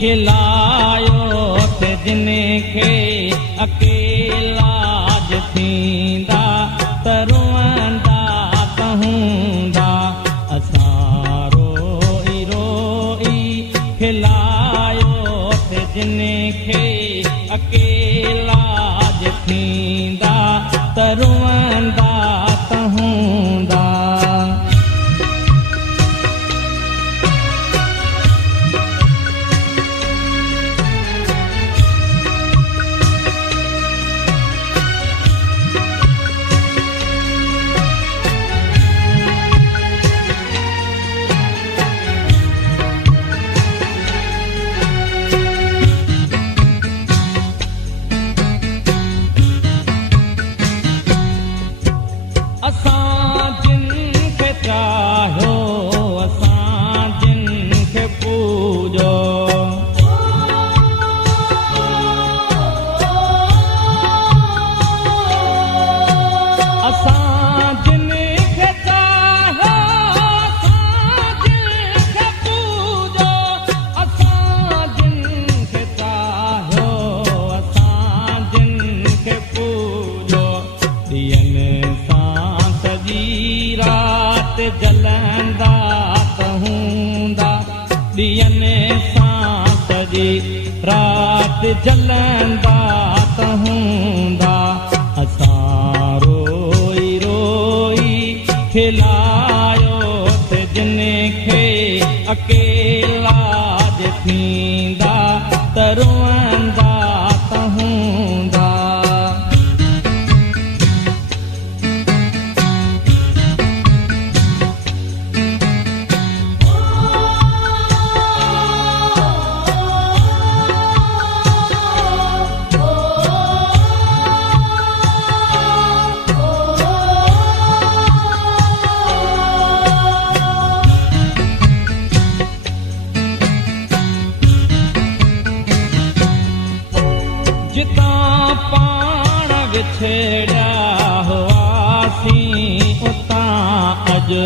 खिलायो थे जिनखे अकेला थींदा तरुवंदा कहूंदा असां रोई रोई खिलायो थे जिनखे अकेला थींदा तरुवंदा कहूंदा जलंदा कहूंदा ॾींहंनि सां सॼी राति जलंदा कहूंदा असां रोई रोई खिलायो थे जिनखे अकेला थींदा तरुवंदा कहूंदा जितां पाण विछड़िया हुआसीं उतां अॼु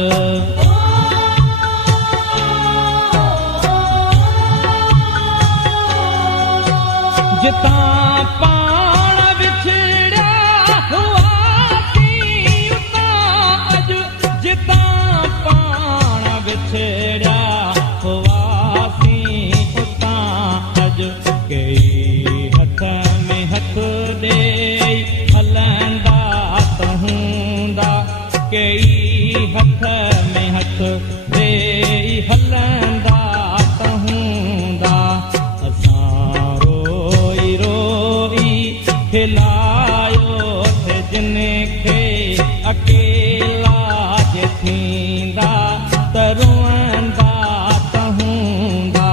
जितां पाण विछड़िया हुआसीं उतां अॼु जितां पाण विछड़िया हुआसीं उतां अॼु कई हथ में हथ ॾेई हलंदा कहूंदा कई हथ में हथ ॾेई हलंदा कहूंदा असां रोई रोई खिलायो थे जिनखे अकेला थींदा तरुवंदा कहूंदा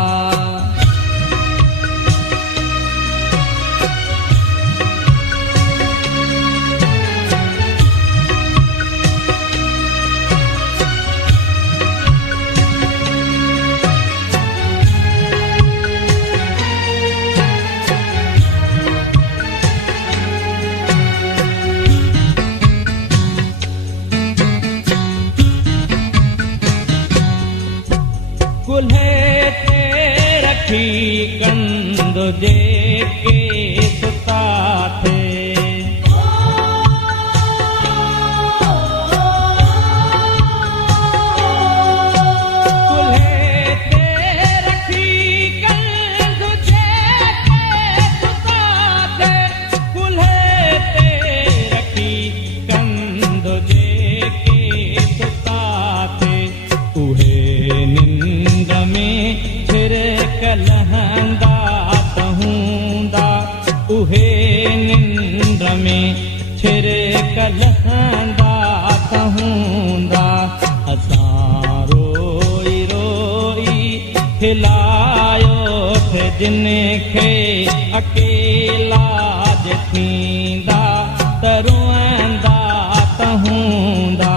कुल्हे ते रखी कंद जेके सुता थे कुल्हे ते रखी कंद जेके सुता थे कुल्हे ते रखी कंद जेके सुता थे उहे निंद में लहंदा कहूंदा उहे निंद में छिरक लहंदा कहूंदा असां रोई रोई खिलायो थे जिनखे अकेला थींदा तरुवंदा कहूंदा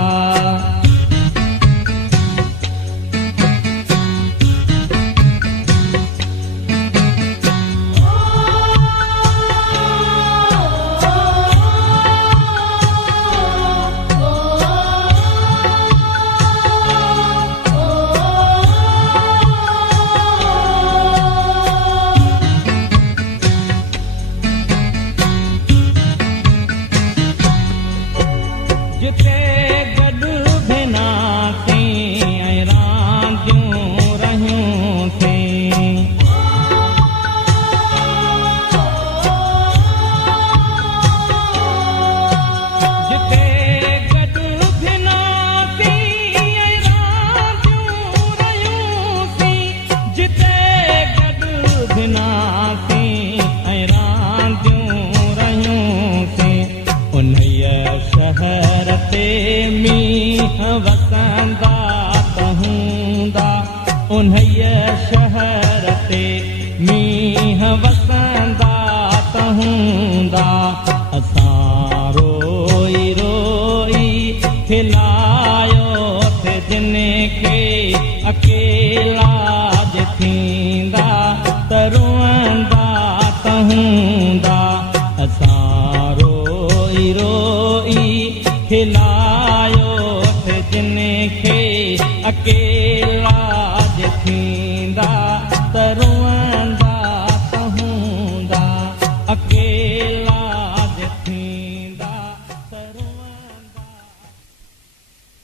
उन्हईअ शहर ते मींहं वसंदा त हूंदा। असां रोई रोई खिलायो थे जिन खे अकेला जे थींदा त रुअंदा त हूंदा। असां रोई रोई खिलायो थे जिन खे अकेला